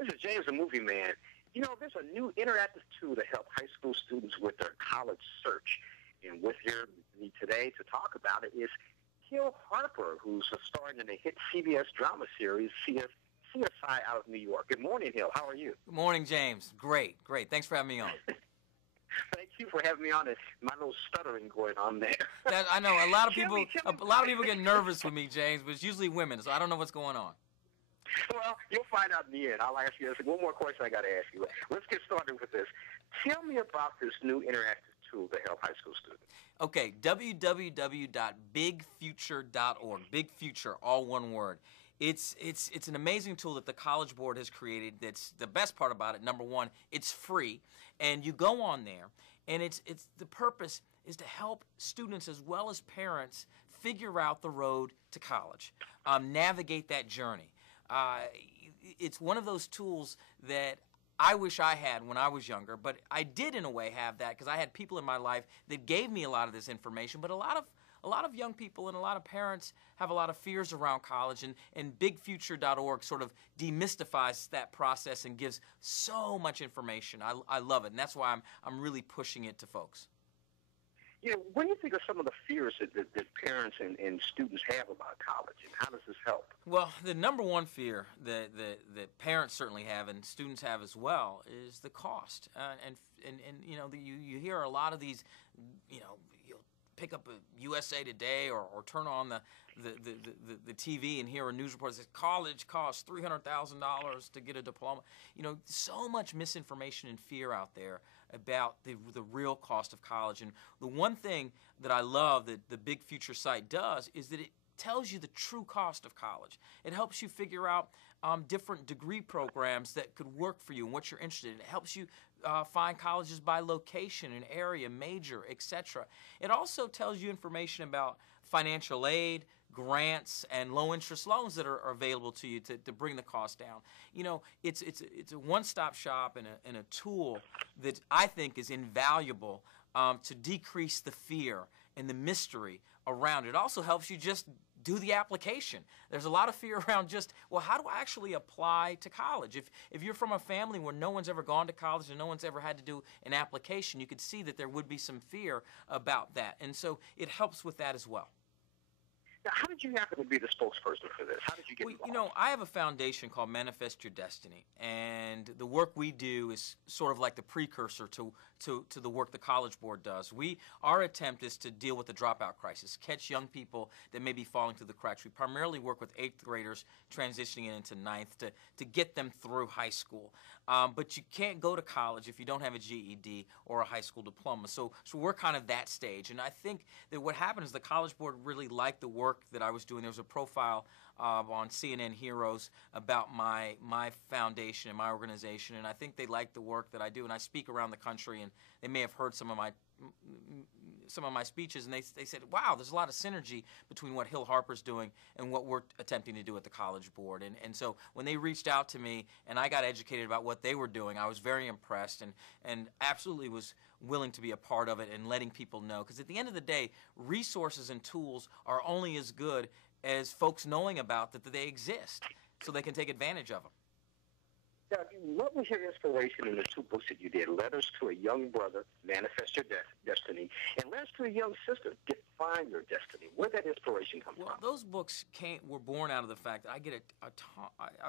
This is James the Movie Man. You know, there's a new interactive tool to help high school students with their college search. And with me today to talk about it is Hill Harper, who's starring in the hit CBS drama series CSI out of New York. Good morning, Hill. How are you? Good morning, James. Great. Thanks for having me on. Thank you for having me on. My little stuttering going on there. I know a lot of people get nervous with me, James, but it's usually women, so I don't know what's going on. Well, you'll find out in the end. I'll ask you one more question I got to ask you. Let's get started with this. Tell me about this new interactive tool to help high school students. Okay, www.bigfuture.org. Big Future, all one word. It's an amazing tool that the College Board has created. That's the best part about it. Number one, it's free, and you go on there, and it's the purpose is to help students as well as parents figure out the road to college, navigate that journey. It's one of those tools that I wish I had when I was younger, but I did in a way have that because I had people in my life that gave me a lot of this information. But a lot of young people and a lot of parents have a lot of fears around college, and bigfuture.org sort of demystifies that process and gives so much information. I love it, and that's why I'm really pushing it to folks. You know, what do you think of some of the fears that parents and students have about college, and how does this help? Well, the number one fear that parents certainly have and students have as well is the cost. And you know, you hear a lot of these, you know, you'll pick up a USA Today or turn on the TV and hear a news report that says college costs $300,000 to get a diploma. You know, so much misinformation and fear out there about the real cost of college. And the one thing that I love that the Big Future site does is that it tells you the true cost of college. It helps you figure out different degree programs that could work for you and what you're interested in. It helps you find colleges by location and area, major, etc. It also tells you information about financial aid, grants, and low-interest loans that are available to you to bring the cost down. You know, it's a one-stop shop and a tool that I think is invaluable to decrease the fear and the mystery around it. It also helps you just do the application. There's a lot of fear around just, well, how do I actually apply to college? If you're from a family where no one's ever gone to college and no one's ever had to do an application, you could see that there would be some fear about that. And so it helps with that as well. Now, how did you happen to be the spokesperson for this? How did you get involved? You know, I have a foundation called Manifest Your Destiny, and the work we do is sort of like the precursor to the work the College Board does. Our attempt is to deal with the dropout crisis, catch young people that may be falling through the cracks. We primarily work with 8th graders transitioning into 9th to get them through high school. But you can't go to college if you don't have a GED or a high school diploma. So we're kind of that stage. And I think that what happened is the College Board really liked the work that I was doing. There was a profile on CNN Heroes about my foundation and my organization, and I think they liked the work that I do. And I speak around the country, and they may have heard some of my speeches, and they said, wow, there's a lot of synergy between what Hill Harper's doing and what we're attempting to do at the College Board. And so when they reached out to me and I got educated about what they were doing, I was very impressed and absolutely was willing to be a part of it and letting people know. Because at the end of the day, resources and tools are only as good as folks knowing about that they exist so they can take advantage of them. Now, what was your inspiration in the two books that you did? Letters to a Young Brother, Manifest Your Destiny, and Letters to a Young Sister, Define Your Destiny. Where did that inspiration come from? Well, those books were born out of the fact that I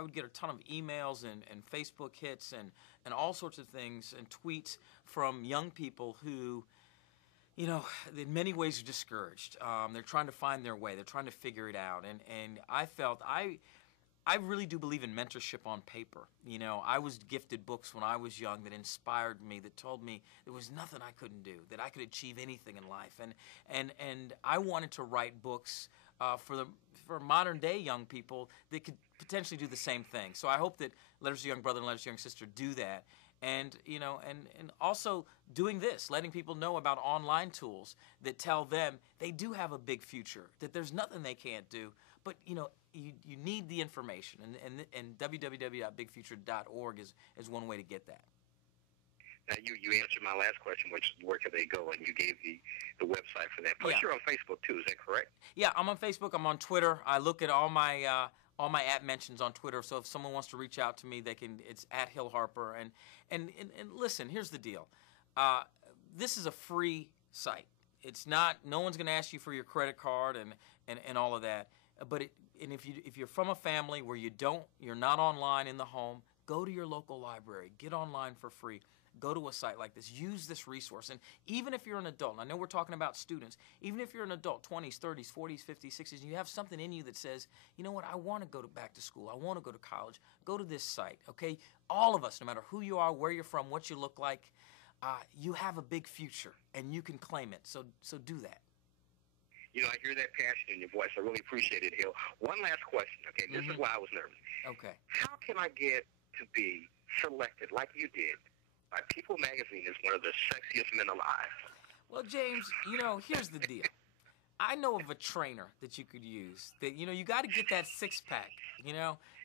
would get a ton of emails and Facebook hits and all sorts of things and tweets from young people who, you know, in many ways are discouraged. They're trying to find their way. They're trying to figure it out. And I felt I really do believe in mentorship on paper. You know, I was gifted books when I was young that inspired me, that told me there was nothing I couldn't do, that I could achieve anything in life. And I wanted to write books for modern day young people that could potentially do the same thing. So I hope that Letters to a Young Brother and Letters to a Young Sister do that. And, you know, and also doing this, letting people know about online tools that tell them they do have a big future, that there's nothing they can't do. But, you know, you need the information, and www.bigfuture.org is one way to get that. Now, you answered my last question, which is where can they go, and you gave the website for that. Plus, Yeah. You're on Facebook, too. Is that correct? Yeah, I'm on Facebook. I'm on Twitter. I look at all my all my @ mentions on Twitter. So if someone wants to reach out to me, they can. It's @ Hill Harper. And listen, here's the deal. This is a free site. It's not. No one's going to ask you for your credit card and all of that. But if you're from a family where you're not online in the home, go to your local library. Get online for free. Go to a site like this. Use this resource. And even if you're an adult, and I know we're talking about students, even if you're an adult, 20s, 30s, 40s, 50s, 60s, and you have something in you that says, you know what, I want to go back to school. I want to go to college. Go to this site, okay? All of us, no matter who you are, where you're from, what you look like, you have a big future, and you can claim it. So do that. You know, I hear that passion in your voice. I really appreciate it, Hill. One last question, okay? This is why I was nervous. Okay. How can I get to be selected, like you did, by People Magazine as one of the sexiest men alive? Well, James, here's the deal. I know of a trainer that you could use. That you got to get that six-pack.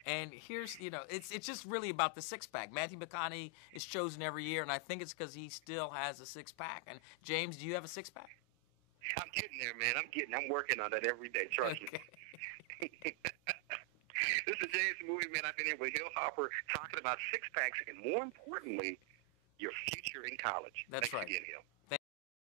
And here's it's just really about the six-pack. Matthew McConaughey is chosen every year, and I think it's because he still has a six-pack. And James, do you have a six-pack? I'm getting there, man. I'm working on that every day. Trust me. This is Jamesthemovieman. I've been here with Hill Harper talking about six-packs and, more importantly, your future in college. That's Thanks right. again, Hill.